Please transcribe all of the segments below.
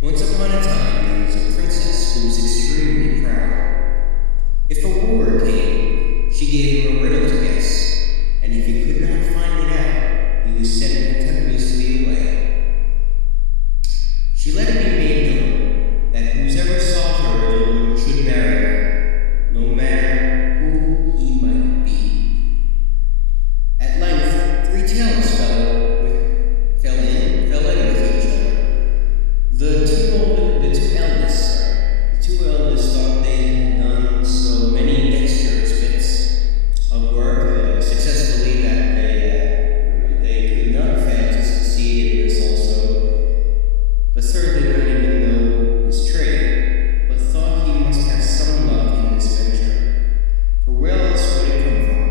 Once upon a time, there was a princess who was extremely proud. If a wooer came, she gave him a riddle to guess, and if he could not find it out, he was sent contemptuously away. She let it be made known that whoever solved her riddle should marry her, no matter who he might be. At length, three tailors fell in with each other. The two eldest thought they had done so many dexterous bits of work successfully that they could not fail to succeed in this also. The third did not even know his trade, but thought he must have some luck in this venture. For where else would it come from?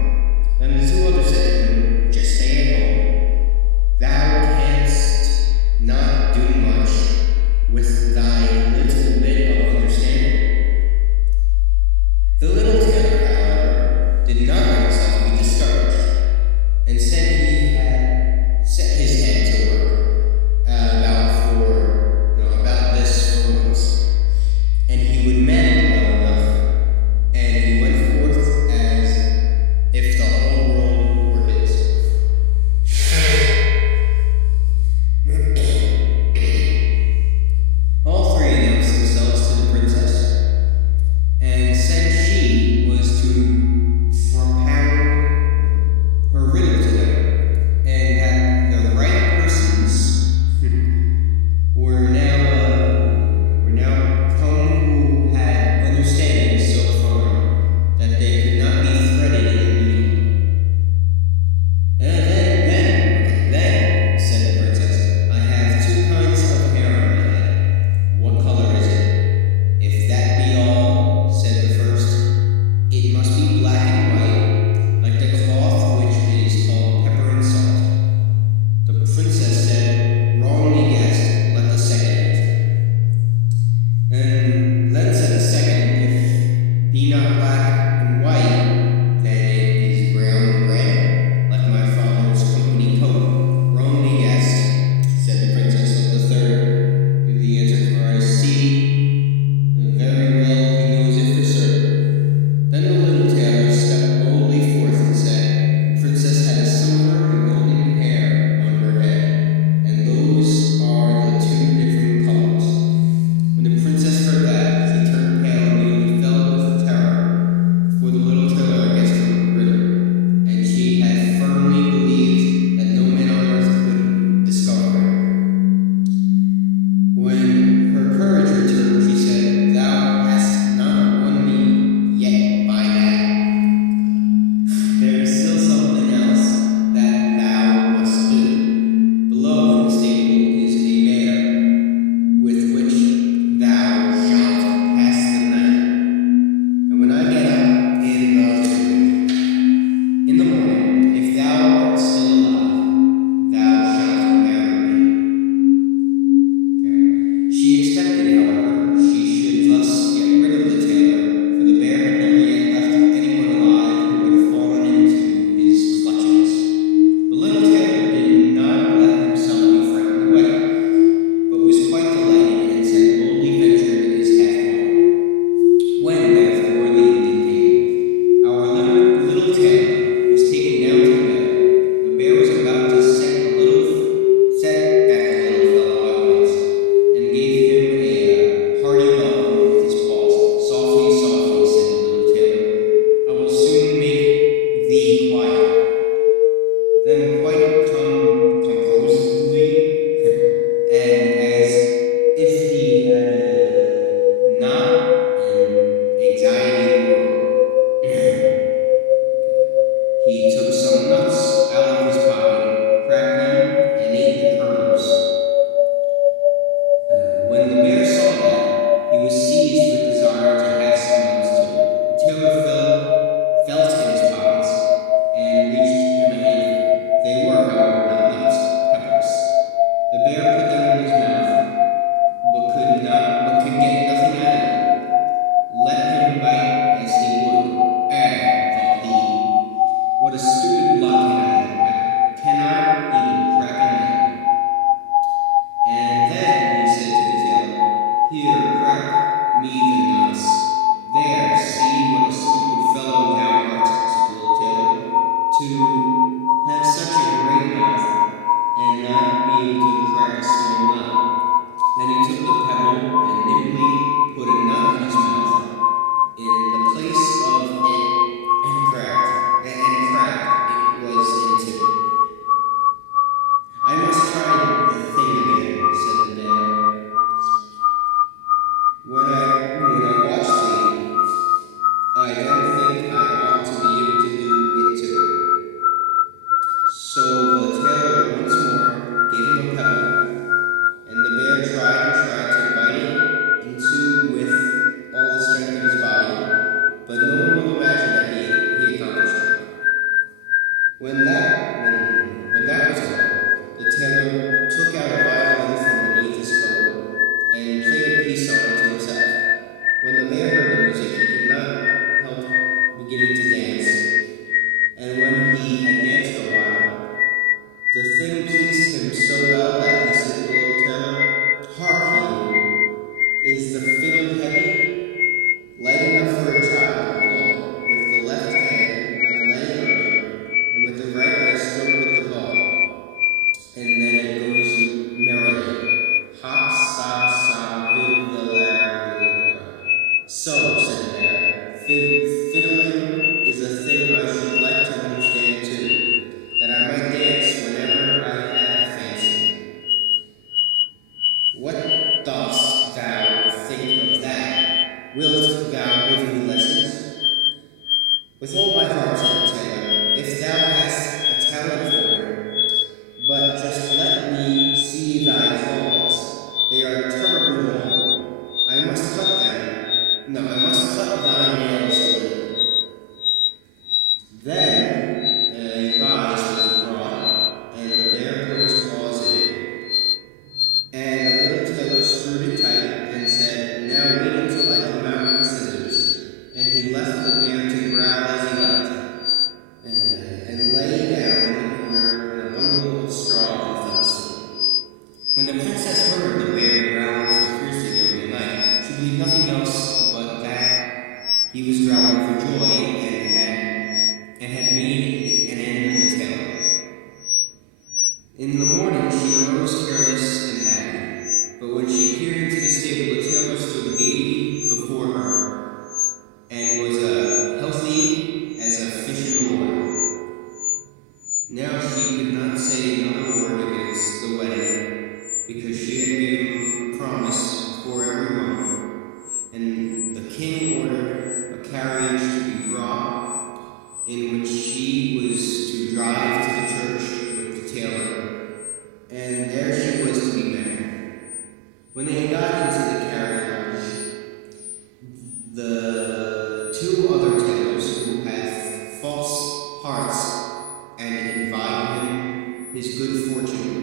Then the two others said to him, "Just stay at home. Thou canst not do much with thy little bit of understanding." The little tailor, however, did not let himself be discouraged, and said he had set his head to work about this for once, and he would manage well enough, and he went forth as if the whole world were his. All three announced themselves to the princess, and said she was to propound her riddle to them, and that the right persons were now come who had understanding so fine that they could not be threaded in a needle. Then, said the princess, "I have two kinds of hair on my head. What color is it?" "If that be all," said the first, "it must be black and white, like the cloth which is called pepper and salt." The princess said, "Wrongly guessed, let the second answer." And then said the second, "If be not black and white, then it is brown and red, like my father's company coat." "Wrongly guessed," said the princess. Of the third, give the answer, for I see very well he knows it for certain. Then the little tailor stepped boldly forth and said, "The princess had a silver and golden hair on her head, and those are the two different colors." When the princess heard that, she turned pale and nearly fell with terror, for the little tailor guessed her riddle, and she had firmly believed that no man on earth could discover it. When her courage returned, she said, "Thou hast not won me yet by that. There is still something else that thou must do. Below in the stable is a bear, with which thou shalt pass the night. And when I get up in the morning, if thou art still alive, thou shalt marry me." She expected, however, she should thus get rid of the tailor, for the bear had never yet left anyone alive who had fallen into his clutches. The little tailor did not let himself be frightened away, but was quite delighted, and said boldly ventured his half-won. When, therefore, the evening came, our little tailor was taken down to bed. The bear was about to set at the little fellow at once, and gave him a hearty welcome with his paws. "Softly, softly," said the little tailor, "I will soon make thee quiet." Then quite composedly, and as if he had not an anxiety in the world, he took some nuts out of his pocket, cracked them, and ate the kernels. When the bear saw that, he was seized with desire to have some nuts too. The tailor felt in his pockets, and reached him a handful. They were, however, not nuts, peppers. The bear put them in his mouth, but could get nothing out of them. Let him bite as he would. Thought he, what a stupid When that was over, the tailor took out a violin from beneath his coat and played a piece on it to himself. When the bear heard the music, he could not help beginning to dance, and when he had danced a while, the thing pleased him so well that he said to the little tailor, "Hark you, is the fiddle heavy? Light enough for a child. Look, with the left hand I lay on it, and with the right I stroke with the bow." And then it goes merrily. Hop, sa, sa, fiddle. "So," said the bear, "fiddling is a thing I should like to understand too, that I might dance whenever I had a fancy. What dost thou think of that? Wilt thou give me lessons?" "With all my heart," said the tailor, "if thou hast a talent for it. But just let me see thy claws. They are terribly long. I must cut them. No, I must cut thy nails a little." Then a vase was brought, and the bear put his claws in it. And the little tailor screwed it tight and said, "Now wait until I come out with the scissors." And he left the bear to growl as he liked, and lay down in the corner on a bundle of straw and fell asleep. When the princess heard the bear growling so fiercely during the night, she believed nothing else but that he was growling for joy and had made an end of the tale. In the morning she arose careless and happy, but when she peered into the stable, the tailor stood gaily before her, and was healthy as a fish in the water. Now she could not say another word against the wedding, because she had given a promise before everyone, and the king ordered a carriage to be brought, in which she was to drive to the church with the tailor, and there she was to be married. When they got into the carriage, the two other tailors who had false hearts and invited him his good fortune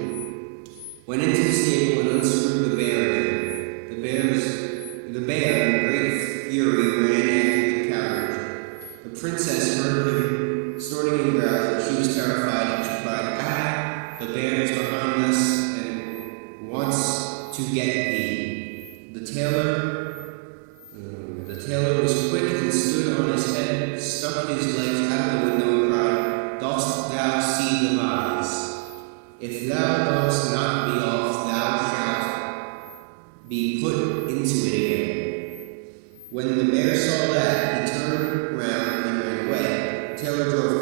went into the stable and unscrewed the bear again. The bear, in great fury, ran after the carriage. The princess heard him snorting and growling. She was terrified, and she cried, "Ah, the bear is behind us and wants to get thee." The tailor was quick and stood on his head, stuck his legs out of the window, and cried, "Dost thou see the vase? If thou dost not be off, thou shalt be put into it again." When the bear saw that, he turned round and ran away. The tailor drove